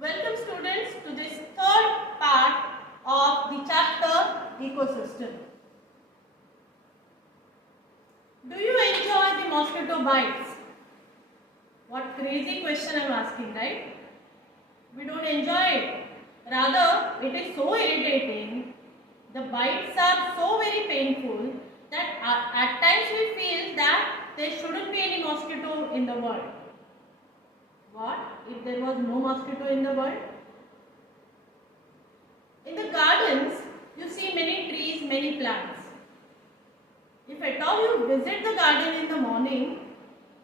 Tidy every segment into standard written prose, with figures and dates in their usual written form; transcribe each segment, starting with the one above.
Welcome students to this third part of the chapter Ecosystem. Do you enjoy the mosquito bites? What crazy question I am asking, right? We don't enjoy it. Rather, it is so irritating. The bites are so very painful that at times we feel that there shouldn't be any mosquito in the world. What if there was no mosquito in the world? In the gardens, you see many trees, many plants. If at all you visit the garden in the morning,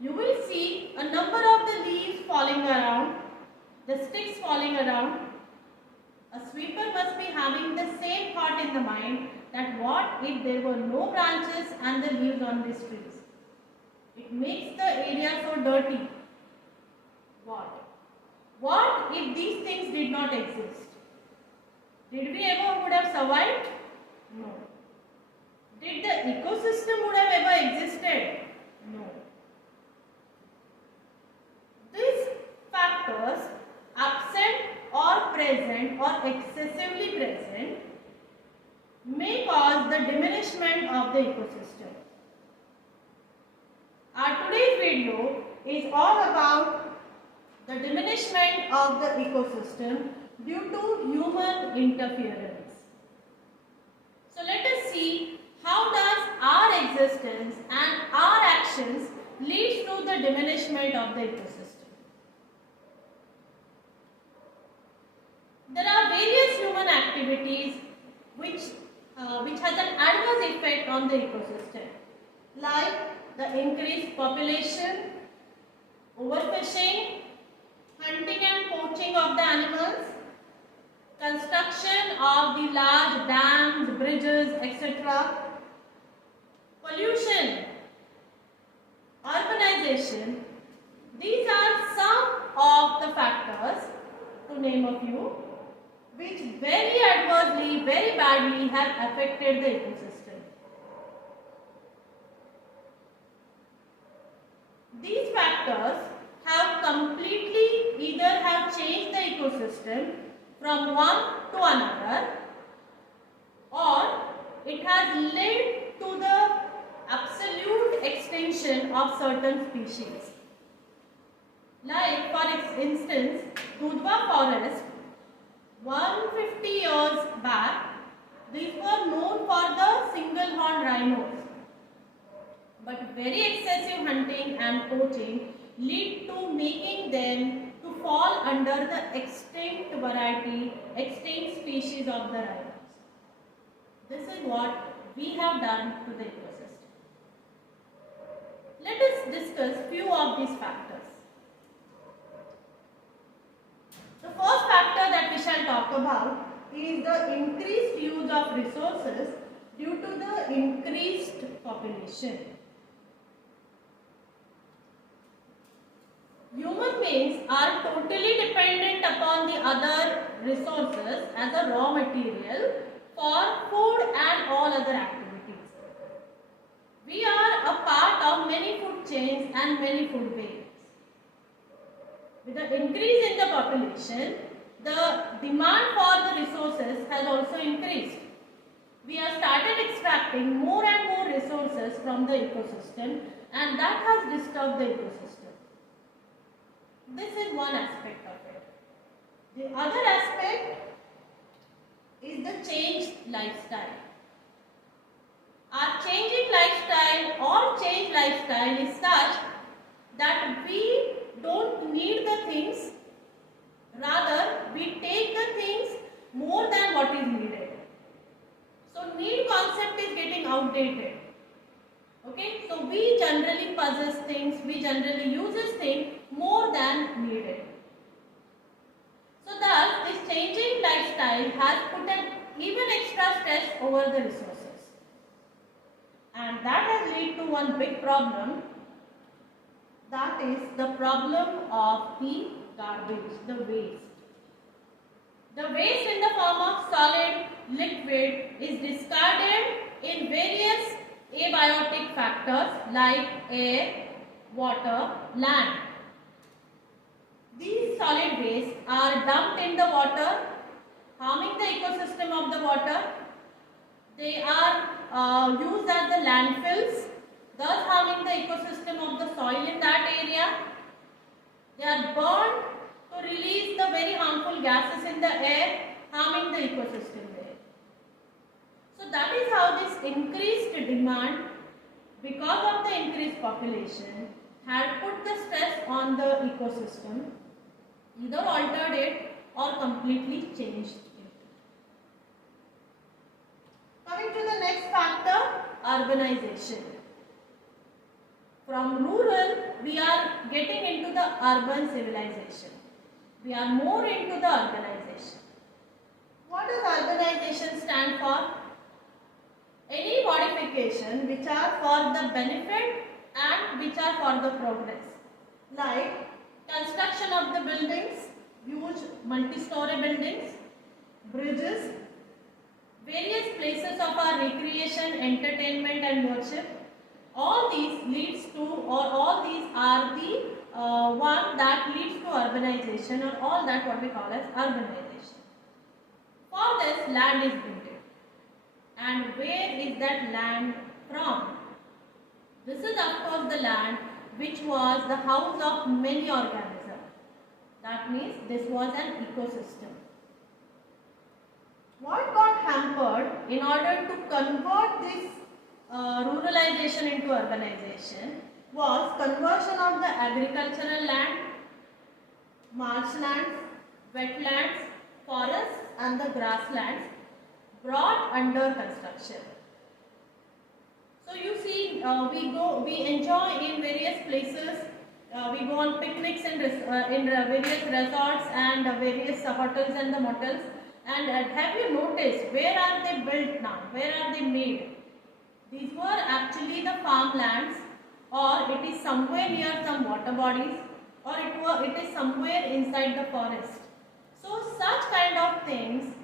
you will see a number of the leaves falling around, the sticks falling around. A sweeper must be having the same thought in the mind that what if there were no branches and the leaves on these trees? It makes the area so dirty. What if these things did not exist? Did we ever would have survived? No. Did the ecosystem would have ever existed? No. These factors, absent or present or excessively present, may cause the diminishment of the ecosystem. Our today's video is all about the diminishment of the ecosystem due to human interference. So let us see how does our existence and our actions leads to the diminishment of the ecosystem. There are various human activities which has an adverse effect on the ecosystem, like the increased population, overfishing, hunting and poaching of the animals, construction of the large dams, bridges, etc., pollution, urbanization. These are some of the factors, to name a few, which very adversely, very badly have affected the ecosystem. These factors have completely either have changed the ecosystem from one to another, or it has led to the absolute extinction of certain species. Like for instance, Dudhwa forest, 150 years back, these were known for the single-horned rhinos. But very excessive hunting and poaching lead to making them to fall under the extinct variety, extinct species of the rhinos. This is what we have done to the ecosystem. Let us discuss few of these factors. The first factor that we shall talk about is the increased use of resources due to the increased population. Human beings are totally dependent upon the other resources as a raw material for food and all other activities. We are a part of many food chains and many food waves. With the increase in the population, the demand for the resources has also increased. We have started extracting more and more resources from the ecosystem, and that has disturbed the ecosystem. This is one aspect of it. The other aspect is the changed lifestyle. Our changing lifestyle or changed lifestyle is such that we don't need the things, rather we take the things more than what is needed. So need concept is getting outdated. Okay, so we generally possess things, we generally uses things more than needed. So thus this changing lifestyle has put an even extra stress over the resources. And that has led to one big problem, that is the problem of the garbage, the waste. The waste in the form of solid, liquid is discarded in various abiotic factors like air, water, land. These solid wastes are are dumped in the water, harming the ecosystem of the water. They are used as the landfills, thus harming the ecosystem of the soil in that area. They are burned to release the very harmful gases in the air, harming the ecosystem there. So that is how this increased demand, because of the increased population, had put the stress on the ecosystem, either altered it or completely changed it. Coming to the next factor, urbanization. From rural, we are getting into the urban civilization. We are more into the urbanization. What does urbanization stand for? Any modification which are for the benefit and which are for the progress. Like construction of the buildings, huge multi-story buildings, bridges, various places of our recreation, entertainment and worship. All these leads to, or all these are the one that leads to urbanization, or all that what we call as urbanization. For this, land is needed. And where is that land from? This is of course the land which was the house of many organisms. That means this was an ecosystem. What got hampered in order to convert this ruralization into urbanization was conversion of the agricultural land, marshlands, wetlands, forests and the grasslands brought under construction. So you see, we enjoy in various places. We go on picnics in various resorts and various hotels and the motels. And have you noticed where are they built now? Where are they made? These were actually the farmlands, or it is somewhere near some water bodies, or it is somewhere inside the forest. So such kind of things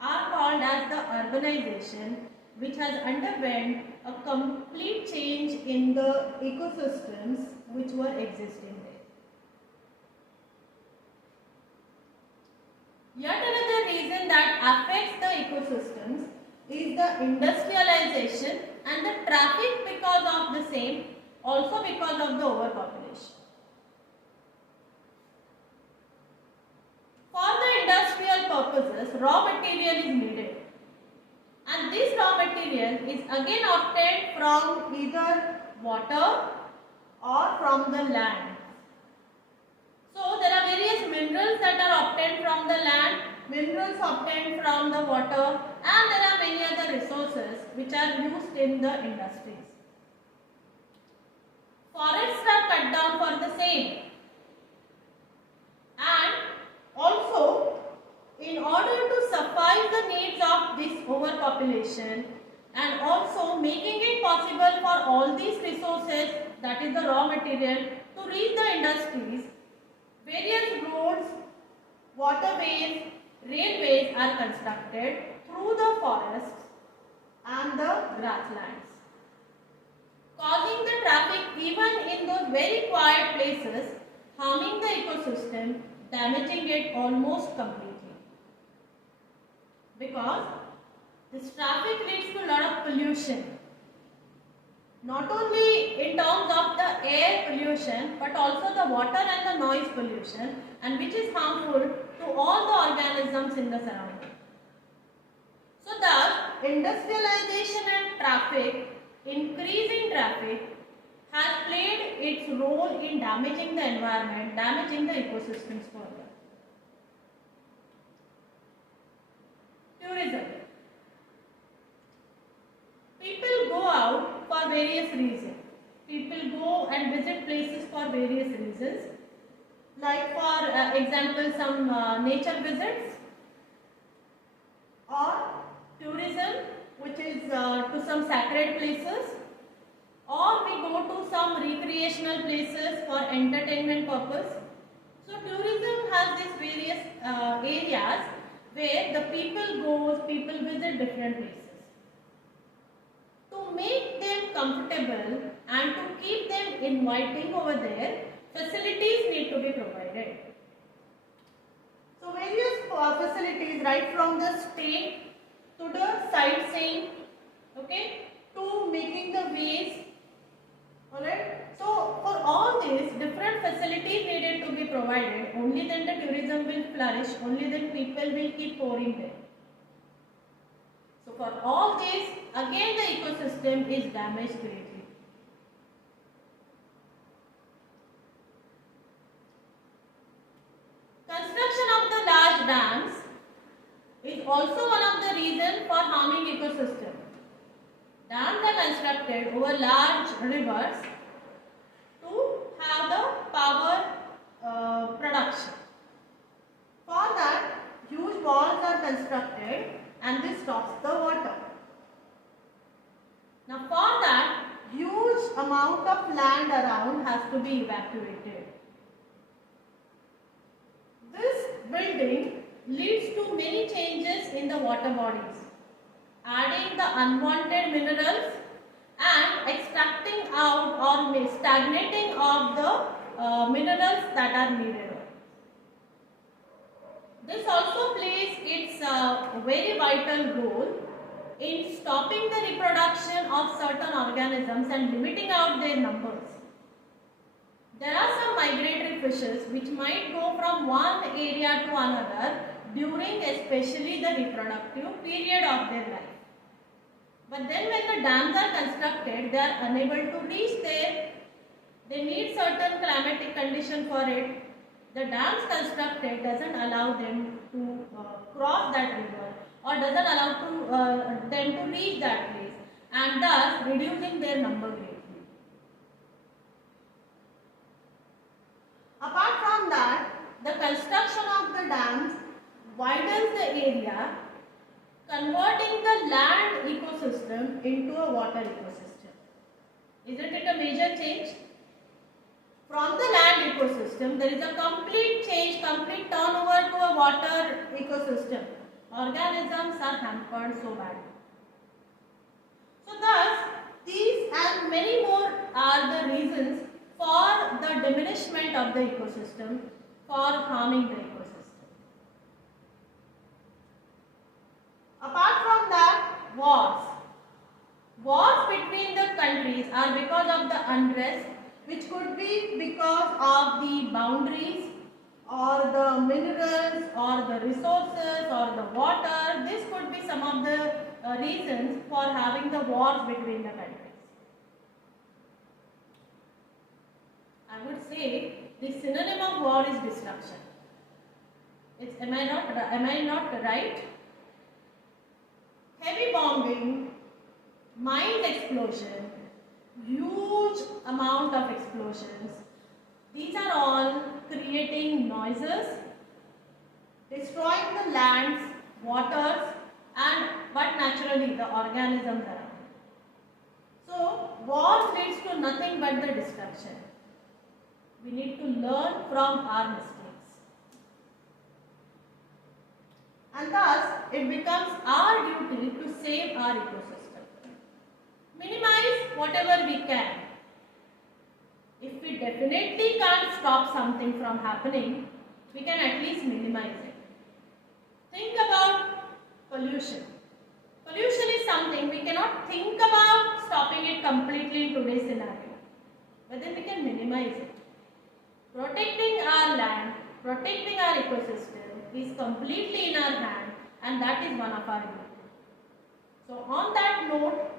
are called as the urbanization, which has underwent a complete change in the ecosystems which were existing there. Yet another reason that affects the ecosystems is the industrialization and the traffic because of the same, also because of the overpopulation. For the industrial purposes, raw material is needed, and this raw material is again obtained from either water or from the land. So there are various minerals that are obtained from the land, minerals obtained from the water, and there are many other resources which are used in the industries. Forests are cut down for the same, and also in order to suffice the needs of this overpopulation and also making it possible for all these resources, that is the raw material, to reach the industries, various roads, waterways, railways are constructed through the forests and the grasslands, causing the traffic even in those very quiet places, harming the ecosystem, damaging it almost completely. Because this traffic leads to a lot of pollution, not only in terms of the air pollution but also the water and the noise pollution, and which is harmful to all the organisms in the surrounding. So thus, industrialization and traffic, increasing traffic, has played its role in damaging the environment, damaging the ecosystems further. Tourism. People go out for various reasons. People go and visit places for various reasons. Like for example, some nature visits, or tourism, which is to some sacred places, or we go to some recreational places for entertainment purpose. So tourism has these various areas where the people visit different places. To make them comfortable and to keep them inviting over there, facilities need to be provided. So right from the stay to the sightseeing, okay, to making the ways. Alright. So for all these different facilities needed to be provided, only then the tourism will flourish, only then people will keep pouring there. So for all this, again the ecosystem is damaged greatly. Construction of the large dams is also one of the reasons for harming ecosystem. Dams are constructed over large rivers to have the power production. For that, huge walls are constructed and this stops the water. Now for that, huge amount of land around has to be evacuated. This building leads to many changes in the water bodies, adding the unwanted minerals and extracting out or stagnating of the minerals that are needed. This also plays its very vital role in stopping the reproduction of certain organisms and limiting out their numbers. There are some migratory fishes which might go from one area to another during especially the reproductive period of their life. But then when the dams are constructed, they are unable to reach there. They need certain climatic condition for it. The dams constructed doesn't allow them to cross that river or doesn't allow them to reach that place, and thus reducing their number greatly. Apart from that, the construction of the dams widens the area, converting the land ecosystem into a water ecosystem. Isn't it a major change? From the land ecosystem, there is a complete change, complete turnover to a water ecosystem. Organisms are hampered so badly. So thus, these and many more are the reasons for the diminishment of the ecosystem, for harming the ecosystem. Apart from that, wars. Wars between the countries are because of the unrest, which could be because of the boundaries or the minerals or the resources or the water. This could be some of the reasons for having the wars between the countries. I would say the synonym of war is destruction. Am I not right? Heavy bombing, mine explosion, huge amount of explosions. These are all creating noises, destroying the lands, waters, but naturally the organisms around. So war leads to nothing but the destruction. We need to learn from our mistakes. And thus it becomes our duty to save our ecosystem. Minimize whatever we can. If we definitely can't stop something from happening, we can at least minimize it. Think about pollution. Pollution is something we cannot think about stopping it completely in today's scenario. But then we can minimize it. Protecting our land, protecting our ecosystem is completely in our hand, and that is one of our duties. So on that note,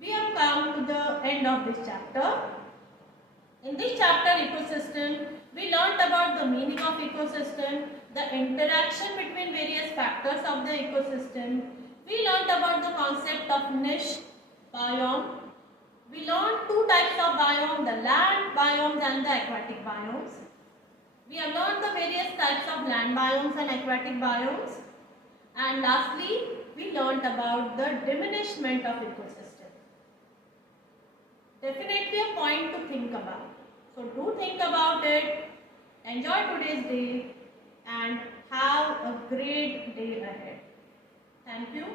we have come to the end of this chapter. In this chapter, ecosystem, we learnt about the meaning of ecosystem, the interaction between various factors of the ecosystem. We learnt about the concept of niche, biome. We learned two types of biome, the land biomes and the aquatic biomes. We have learned the various types of land biomes and aquatic biomes. And lastly, we learned about the diminishment of ecosystem. Definitely a point to think about. So do think about it, enjoy today's day and have a great day ahead. Thank you.